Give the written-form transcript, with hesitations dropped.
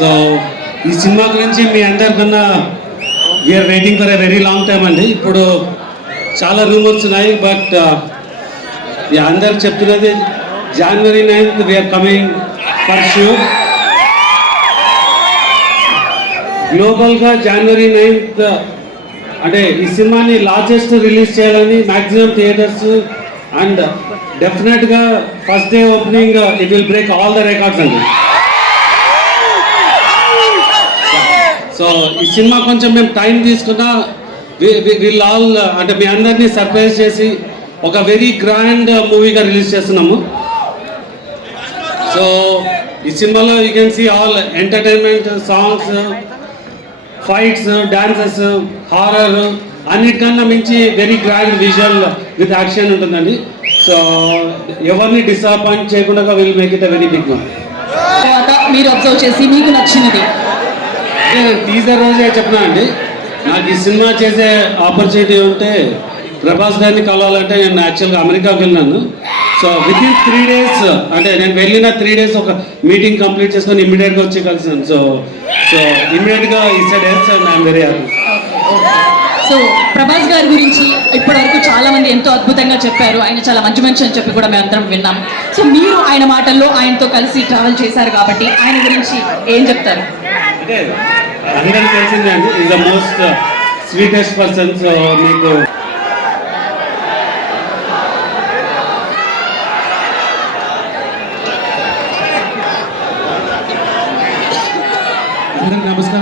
So ఈ cinema గురించి మీ అందరికన్నా we are waiting for a very long time అండి. ఇప్పుడు చాలా రూమర్స్ ఉన్నాయి, బట్ అందరు చెప్తున్నది January 9th we're coming for sure. గ్లోబల్గా January 9th అంటే ఈ సినిమాని లార్జెస్ట్ రిలీజ్ చేయాలని మ్యాక్సిమం థియేటర్స్ అండ్ డెఫినెట్గా first day opening it will break all the records అండి. సో ఈ సినిమా కొంచెం మేము టైం తీసుకున్నా వీళ్ళు ఆల్ అంటే మీ అందరినీ సర్ప్రైజ్ చేసి ఒక వెరీ గ్రాండ్ మూవీగా రిలీజ్ చేస్తున్నాము. సో ఈ సినిమాలో you can see all entertainment, songs, fights, dances, horror అన్నిటికన్నా మించి very grand visual with action ఉంటుందండి. సో ఎవరిని డిసప్పాయింట్ చేయకుండా will make it a very big one. మీరు అబ్జర్వ్ చేసి మీకు నచ్చినది నేను టీజర్ రోజే చెప్పినా అండి, నాకు ఈ సినిమా చేసే ఆపర్చునిటీ ఉంటే ప్రభాస్ గారిని కలవాలంటే నేను యాక్చువల్గా అమెరికాకి వెళ్ళినాను. సో విత్ ఇన్ 3 days అంటే నేను వెళ్ళిన 3 days ఒక మీటింగ్ కంప్లీట్ చేసుకొని ఇమ్మీడియట్గా వచ్చి కలిసాను. సో ఇమ్మీడియట్గా ఈ సైడ్ హెల్స్ and I'm very happy. So Prabhas గారి గురించి ఇప్పటివరకు చాలా మంది ఎంతో అద్భుతంగా చెప్పారు. ఆయన చాలా మంచి మనిషి అని చెప్పి కూడా మేము అందరం విన్నాం. సో మీరు ఆయన మాటల్లో ఆయనతో కలిసి ట్రావెల్ చేశారు కాబట్టి ఆయన గురించి ఏం చెప్తారు? అంటే అందరికీ తెలిసిందే అండి, is the most sweetest person. So మీకు అందరికి నమస్కారం